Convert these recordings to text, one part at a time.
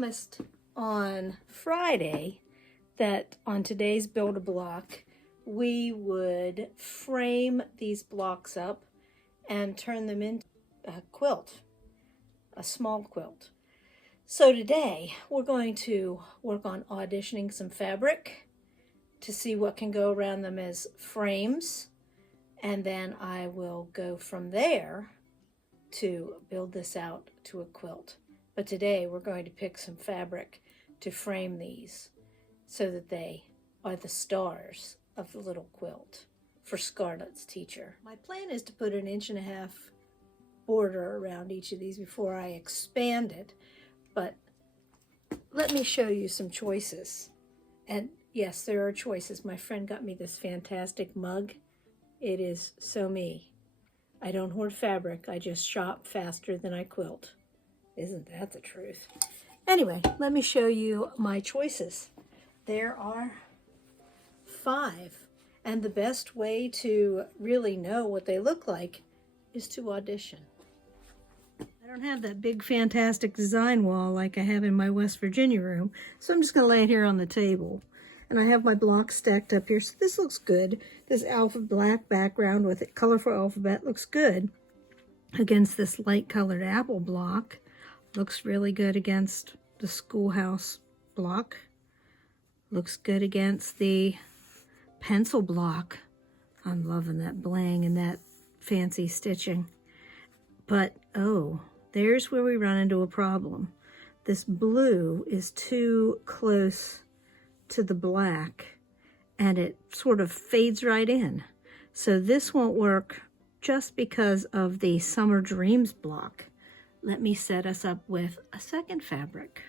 promised on Friday that on today's Build-A-Block, we would frame these blocks up and turn them into a quilt, a small quilt. So today we're going to work on auditioning some fabric to see what can go around them as frames, and then I will go from there to build this out to a quilt. But today we're going to pick some fabric to frame these so that they are the stars of the little quilt for Scarlett's teacher. My plan is to put an 1.5 inch border around each of these before I expand it, but let me show you some choices. And yes, there are choices. My friend got me this fantastic mug. It is so me. I don't hoard fabric, I just shop faster than I quilt. Isn't that the truth? Anyway, let me show you my choices. There are 5, and the best way to really know what they look like is to audition. I don't have that big fantastic design wall like I have in my West Virginia room, so I'm just going to lay it here on the table. And I have my blocks stacked up here, so this looks good. This black background with a colorful alphabet looks good against this light colored apple block. Looks really good against the schoolhouse block. Looks good against the pencil block. I'm loving that bling and that fancy stitching. But, oh, there's where we run into a problem. This blue is too close to the black, and it sort of fades right in. So this won't work just because of the Summer Dreams block. Let me set us up with a second fabric.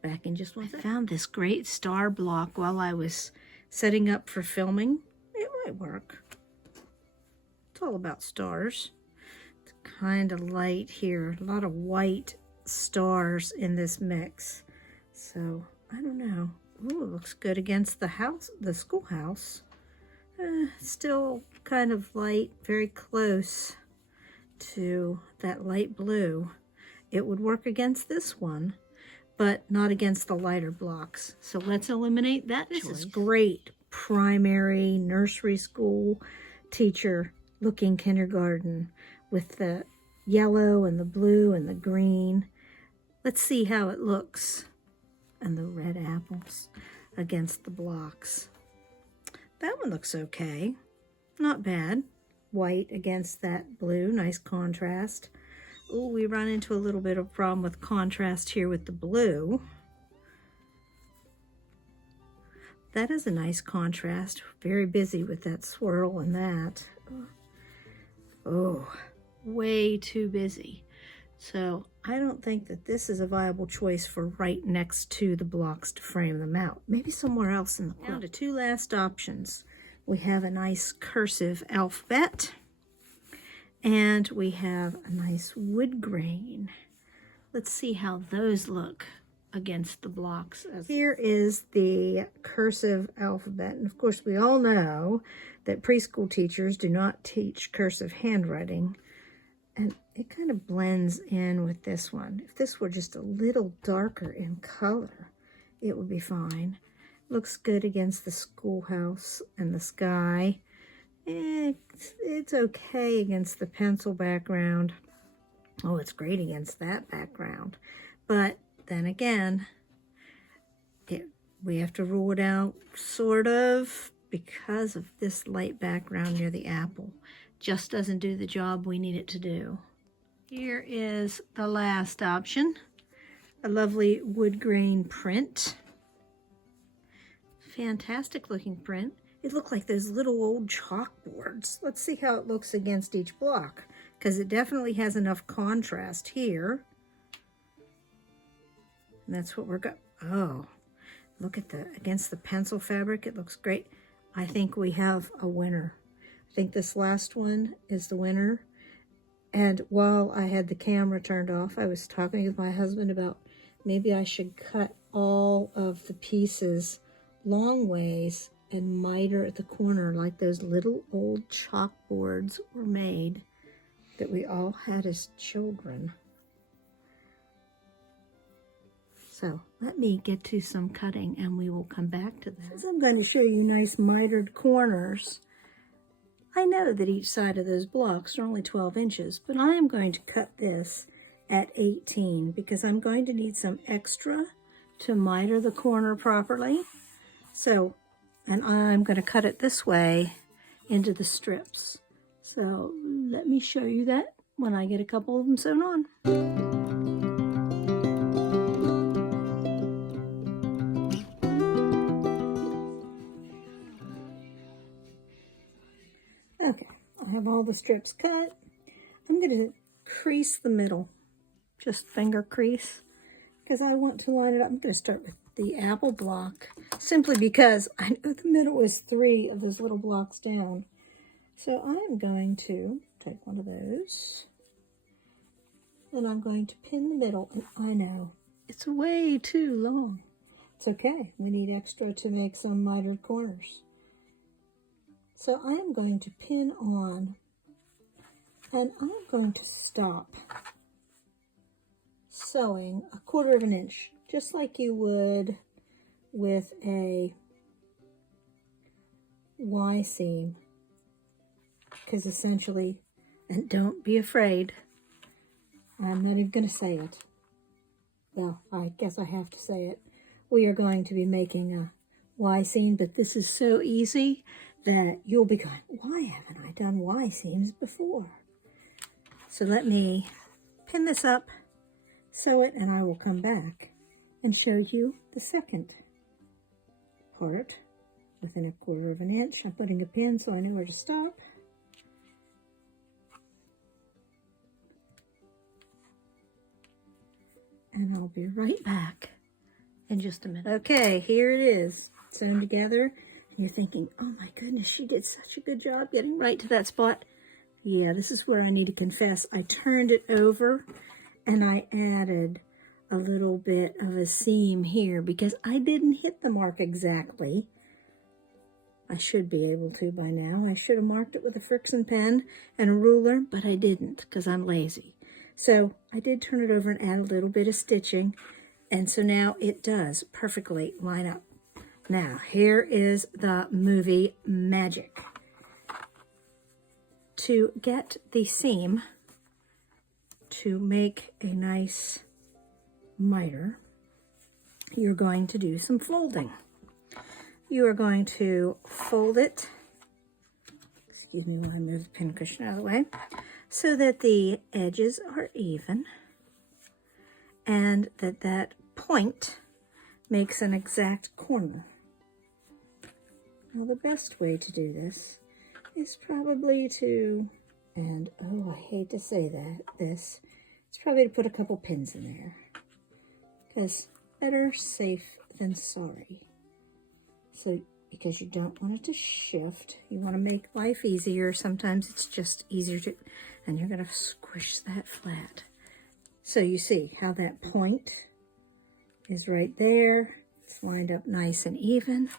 Back in just one second. I found this great star block while I was setting up for filming. It might work. It's all about stars. It's kind of light here. A lot of white stars in this mix. So, I don't know. Ooh, it looks good against the house, the schoolhouse. Still kind of light, very close to that light blue. It would work against this one, but not against the lighter blocks. So let's eliminate that choice. This is great primary, nursery school teacher looking kindergarten with the yellow and the blue and the green. Let's see how it looks. And the red apples against the blocks. That one looks okay. Not bad. White against that blue, nice contrast. Oh, we run into a little bit of problem with contrast here with the blue. That is a nice contrast. Very busy with that swirl and that. Oh, way too busy. So I don't think that this is a viable choice for right next to the blocks to frame them out. Maybe somewhere else in the quilt. Now to 2 last options. We have a nice cursive alphabet, and we have a nice wood grain. Let's see how those look against the blocks. Here is the cursive alphabet, and of course we all know that preschool teachers do not teach cursive handwriting, and it kind of blends in with this one. If this were just a little darker in color, it would be fine. Looks good against the schoolhouse and the sky. It's okay against the pencil background. Oh, it's great against that background. But then again, we have to rule it out, sort of, because of this light background near the apple. Just doesn't do the job we need it to do. Here is the last option, a lovely wood grain print. Fantastic looking print. It looked like those little old chalkboards. Let's see how it looks against each block, because it definitely has enough contrast here. And that's what we're got. Oh, look at against the pencil fabric, it looks great. I think we have a winner. I think this last one is the winner. And while I had the camera turned off, I was talking with my husband about maybe I should cut all of the pieces long ways and miter at the corner like those little old chalkboards were made that we all had as children. So let me get to some cutting and we will come back to that. Since I'm going to show you nice mitered corners, I know that each side of those blocks are only 12 inches, but I am going to cut this at 18 because I'm going to need some extra to miter the corner properly. So, and I'm going to cut it this way into the strips. So let me show you that when I get a couple of them sewn on. Okay, I have all the strips cut. I'm going to crease the middle, just finger crease, because I want to line it up. I'm going to start with the apple block, simply because I know the middle is 3 of those little blocks down. So I'm going to take one of those, and I'm going to pin the middle, and I know it's way too long. It's okay, we need extra to make some mitered corners. So I'm going to pin on, and I'm going to stop sewing 1/4 of an inch, just like you would with a Y seam. Because essentially, and don't be afraid, I'm not even going to say it. Well, I guess I have to say it. We are going to be making a Y seam, but this is so easy that you'll be going, why haven't I done Y seams before? So let me pin this up, sew it, and I will come back and show you the second part within 1/4 of an inch. I'm putting a pin so I know where to stop. And I'll be right back in just a minute. Okay, here it is, sewn together. And you're thinking, oh my goodness, she did such a good job getting right to that spot. Yeah, this is where I need to confess. I turned it over and I added a little bit of a seam here because I didn't hit the mark exactly. I should be able to by now. I should have marked it with a friction pen and a ruler, but I didn't because I'm lazy. So I did turn it over and add a little bit of stitching, and so now it does perfectly line up. Now, here is the movie magic. To get the seam to make a nice miter, you're going to do some folding. You are going to fold it, excuse me while I move the pin cushion out of the way, so that the edges are even and that point makes an exact corner. Now the best way to do this is probably to, and oh, I hate to say it's probably to put a couple pins in there, because better safe than sorry. So, because you don't want it to shift, you want to make life easier. Sometimes it's just easier to, and you're going to squish that flat. So you see how that point is right there. It's lined up nice and even.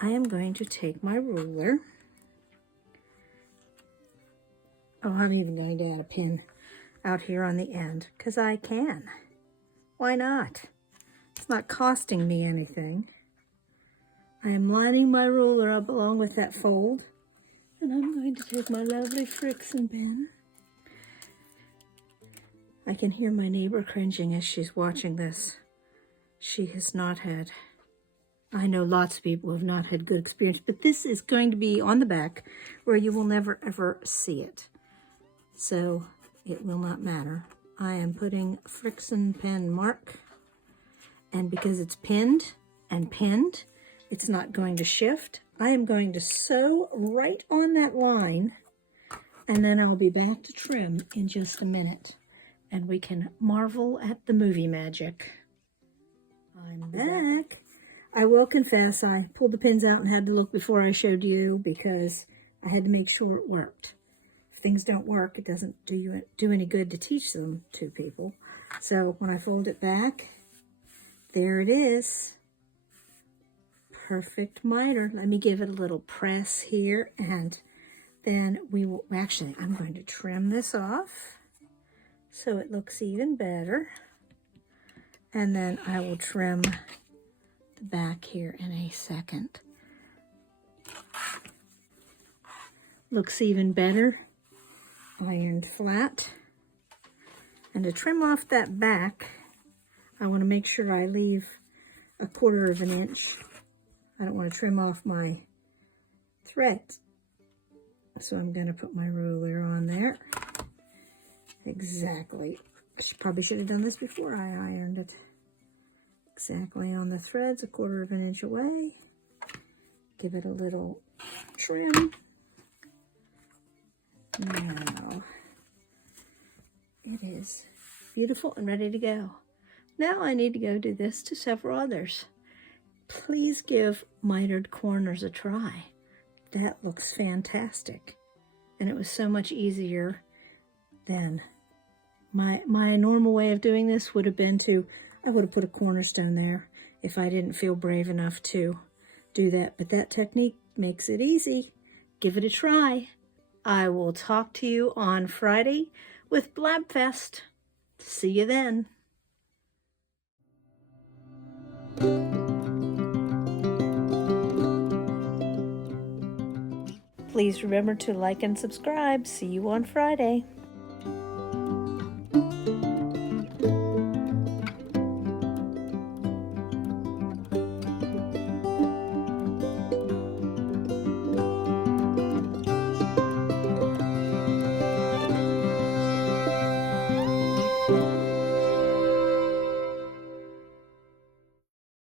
I am going to take my ruler. Oh, I'm even going to add a pin out here on the end, because I can. Why not? It's not costing me anything. I am lining my ruler up along with that fold, and I'm going to take my lovely friction pen. I can hear my neighbor cringing as she's watching this. She has not had, I know lots of people have not had good experience, but this is going to be on the back where you will never ever see it. So it will not matter. I am putting friction pen mark, and because it's pinned and pinned, it's not going to shift. I am going to sew right on that line, and then I'll be back to trim in just a minute, and we can marvel at the movie magic. I'm back. I will confess I pulled the pins out and had to look before I showed you because I had to make sure it worked. If things don't work, it doesn't do any good to teach them to people. So when I fold it back, there it is. Perfect miter. Let me give it a little press here, and then we will, actually, I'm going to trim this off so it looks even better. And then I will trim the back here in a second. Looks even better, ironed flat. And to trim off that back, I want to make sure I leave 1/4 of an inch. I don't want to trim off my threads. So I'm going to put my ruler on there. Exactly. Probably should have done this before I ironed it. Exactly on the threads, 1/4 of an inch away. Give it a little trim. Now, it is beautiful and ready to go. Now I need to go do this to several others. Please give mitered corners a try. That looks fantastic. And it was so much easier than my normal way of doing this would have been I would have put a cornerstone there if I didn't feel brave enough to do that. But that technique makes it easy. Give it a try. I will talk to you on Friday with Blabfest. See you then. Please remember to like and subscribe. See you on Friday.